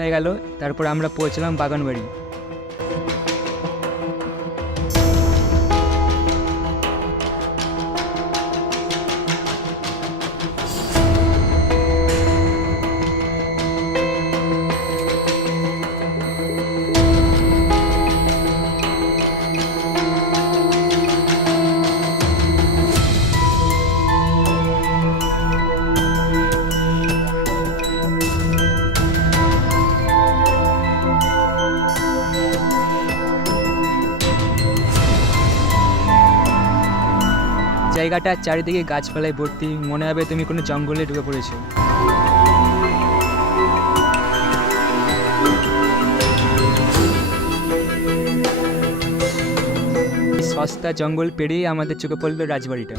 হয়ে গেল। তারপর আমরা পৌঁছলাম বাগানবাড়ি। জায়গাটা চারিদিকে গাছপালায় ভর্তি, মনে হবে তুমি কোনো জঙ্গলে ঢুকে পড়েছো। এই সস্তা জঙ্গল পেরিয়ে আমাদের চোখে পড়লো রাজবাড়িটা।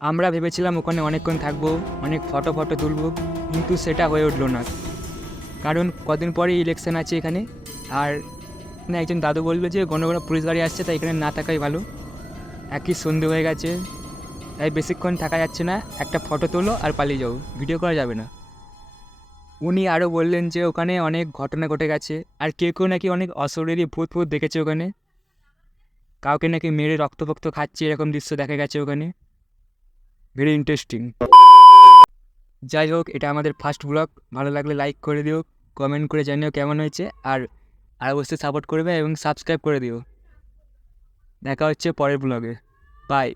আমরা ভেবেছিলাম ওখানে অনেকক্ষণ থাকবো, অনেক ফটো তুলবো, কিন্তু সেটা হয়ে উঠলো না। কারণ কদিন পরে ইলেকশন আছে এখানে, আর না একজন দাদু বললো যে ঘন ঘন পুলিশ গাড়ি আসছে, তাই এখানে না থাকাই ভালো। একই সন্ধে হয়ে গেছে, তাই বেশিক্ষণ থাকা যাচ্ছে না। একটা ফটো তোলো আর পালিয়ে যাও, ভিডিও করা যাবে না। উনি আরও বললেন যে ওখানে অনেক ঘটনা ঘটে গেছে, আর কেউ কেউ নাকি অনেক অশরীরী ভূত দেখেছে ওখানে। কাউকে নাকি মেরে রক্ত খাচ্ছে, এরকম দৃশ্য দেখা গেছে ওখানে। Very interesting. যাই হোক, এটা আমাদের ফার্স্ট ব্লগ। ভালো লাগলে লাইক করে দিও, কমেন্ট করে জানিও কেমন হয়েছে, আর অবশ্যই সাপোর্ট করবে এবং সাবস্ক্রাইব করে দিও। দেখা হচ্ছে পরের ব্লগে। বাই।